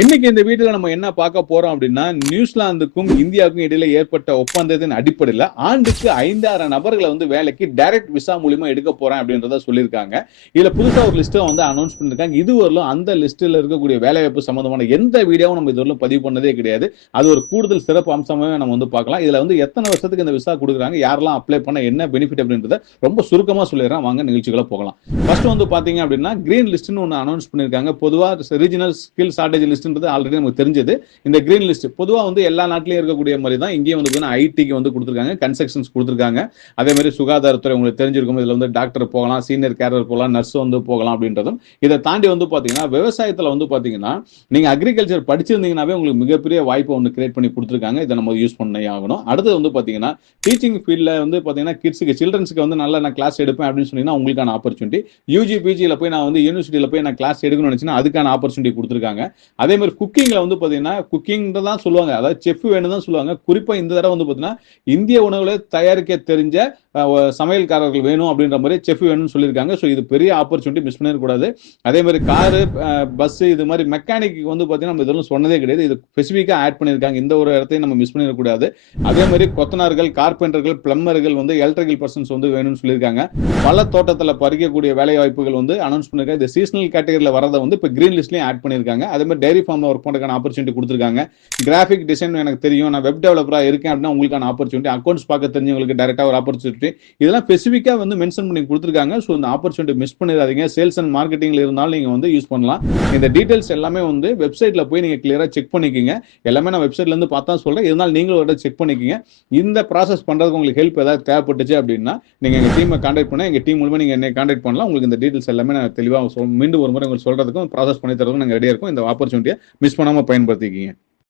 இன்னைக்கு இந்த வீடியோல நம்ம என்ன பார்க்க போறோம் அப்படின்னா, நியூசிலாந்துக்கும் இந்தியாவுக்கும் இடையில ஏற்பட்ட ஒப்பந்தத்தின் அடிப்படையில ஆண்டுக்கு 5,000 நபர்களை வந்து வேலைக்கு டைரக்ட் விசா மூலியமா எடுக்க போறேன் அப்படின்றத சொல்லியிருக்காங்க. இதுல புதுசா ஒரு லிஸ்ட் வந்து அனௌன்ஸ் பண்ணிருக்காங்க. இதுவரையிலும் அந்த லிஸ்ட்ல இருக்கக்கூடிய வேலைவாய்ப்பு சம்பந்தமான எந்த வீடியோவும் நம்ம இதுவரையிலும் பதிவு பண்ணதே கிடையாது. அது ஒரு கூடுதல் சிறப்பு அம்சமாவே நம்ம வந்து பார்க்கலாம். இதுல வந்து எத்தனை வருஷத்துக்கு இந்த விசா கொடுக்குறாங்க, யாரெல்லாம் அப்ளை பண்ண என்ன பெனிஃபிட் அப்படின்றத ரொம்ப சுருக்கமா சொல்லிடுறேன். வாங்க நிகழ்ச்சிக்குள்ள போகலாம். ஃபர்ஸ்ட் வந்து பாத்தீங்க அப்படின்னா கிரீன் லிஸ்ட்னு ஒன்று அனௌன்ஸ் பண்ணிருக்காங்க. பொதுவா regional skill shortage list already நமக்கு தெரிஞ்சது. இந்த கிரீன் லிஸ்ட் பொதுவா வந்து எல்லா நாட்டிலயும் இருக்கக்கூடிய மாதிரி தான் இங்கேயும் வந்து ஐடிக்கு வந்து கொடுத்திருக்காங்க, கன்ஸ்ட்ரக்ஷன்ஸ் கொடுத்திருக்காங்க. அதே மாதிரி சுகாதாரத்துறை உங்களுக்கு தெரிஞ்சிருக்கும். இதுல வந்து டாக்டர் போகலாம், சீனியர் கேரர் போகலாம், நர்ஸ் வந்து போகலாம் அப்படின்றதும். இதை தாண்டி வந்து பாத்தீங்கன்னா விவசாயத்துல வந்து பாத்தீங்கன்னா நீங்க அக்ரிகல்ச்சர் படிச்சிருந்தீங்கன்னாவே உங்களுக்கு மிகப்பெரிய வாய்ப்பு ஒன்று கிரியேட் பண்ணி கொடுத்திருக்காங்க. இதை நம்ம யூஸ் பண்ணி ஆகணும். அடுத்து வந்து பாத்தீங்கன்னா டீச்சிங் ஃபீல்ட்ல வந்து பாத்தீங்கன்னா கிட்ஸுக்கு சில்ட்ரன்ஸ்க்கு வந்து நல்லா நான் கிளாஸ் எடுப்பேன் அப்படின்னு சொன்னீங்கன்னா உங்களுக்கான ஆப்பர்ச்சுனிட்டி. யூஜி பிஜியில் போய் நான் வந்து யூனிவர்சிட்டியில் போய் நான் கிளாஸ் எடுக்கணும்னு நினைச்சேன்னா அதுக்கான ஆப்பர்ச்சுனிட்டி கொடுத்துருக்காங்க. அதே மாதிரி குக்கிங்ல வந்து பாத்தீங்கன்னா குக்கிங் தான் சொல்லுவாங்க, அதாவது செஃப் வேணும் தான் சொல்லுவாங்க. குறிப்பா இந்த தடவை வந்து பாத்தீங்கன்னா இந்திய உணவுகளை தயாரிக்க தெரிஞ்ச சமையல்காரர்கள் வேணும் அப்படின்ற மாதிரி செஃப் வேணும்னு சொல்லியிருக்காங்க. ஸோ இது பெரிய ஆப்பர்ச்சுனிட்டி, மிஸ் பண்ணிடக்கூடாது. அதே மாதிரி காரு, பஸ், இது மாதிரி மெக்கானிக் வந்து பாத்தீங்கன்னா நம்ம இதெல்லாம் சொன்னதே கிடையாது. இது ஸ்பெசிஃபிக்கா ஆட் பண்ணியிருக்காங்க. இந்த ஒரு இடத்தையும் நம்ம மிஸ் பண்ணிடக்கூடாது. அதே மாதிரி கொத்தனார்கள், கார்பெண்டர்கள், பிளம்பர்கள் வந்து எலக்ட்ரிக்கல் பர்சன்ஸ் வந்து வேணும்னு சொல்லியிருக்காங்க. பல தோட்டத்தில் பறிக்கக்கூடிய வேலை வாய்ப்புகள் வந்து அனௌன்ஸ் பண்ணிருக்காங்க. இந்த சீசனல் கேட்டகரியில் வரதை வந்து இப்போ கிரீன் லிஸ்ட்லயும் ஆட் பண்ணியிருக்காங்க. அதே மாதிரி டைரி ஃபார்ம்ல ஒர்க் பண்ணுறதுக்கான ஆப்பர்ச்சுனிட்டி கொடுத்துருக்காங்க. கிராஃபிக் டிசைன் எனக்கு தெரியும், நான் வெப் டெவலப்பரா இருக்கேன் அப்படின்னா உங்களுக்கான ஆப்பர்ச்சுனிட்டி. அக்கௌண்ட்ஸ் பார்க்க தெரிஞ்சவங்களுக்கு டைரக்டா ஒரு ஆப்பர்ச்சுனிட்டி. இதெல்லாம் ஸ்பெசிஃபிக்கா வந்து மென்ஷன் பண்ணி கொடுத்துருக்காங்க. ஸோ இந்த ஆப்பர்ச்சுனிட்டி மிஸ் பண்ணிடாதீங்க. சேல்ஸ் அண்ட் மார்க்கெட்டிங்ல இருந்தாலும் நீங்க வந்து யூஸ் பண்ணலாம். இந்த டீடைல்ஸ் எல்லாமே வந்து வெப்சைட்ல போய் நீங்க கிளியரா செக் பண்ணிக்கோங்க. எல்லாமே நான் வெப்சைட்ல இருந்து பார்த்தா சொல்றேன். இருந்தாலும் நீங்களும் ஒரு செக் பண்ணிக்கோங்க. இந்த ப்ராசஸ் பண்றதுக்கு உங்களுக்கு ஹெல்ப் ஏதாவது தேவைப்பட்டுச்சு அப்படின்னா நீங்க எங்க டீமை கான்டாக்ட் பண்ண, எங்க டீம் மூலமா நீங்க என்ன கான்டாக்ட் பண்ணலாம். உங்களுக்கு இந்த டீடைல்ஸ் எல்லாமே நான் தெளிவாக மீண்டும் ஒரு முறை உங்களுக்கு சொல்றதுக்கும் ப்ராசஸ் பண்ணி தரதுக்கும் நாங்கள் ரெடியா இருக்கோம். இந்த ஆப்பர்ச்சுனிட்டியை மிஸ் பண்ணாம பயன்படுத்திக்கிங்க.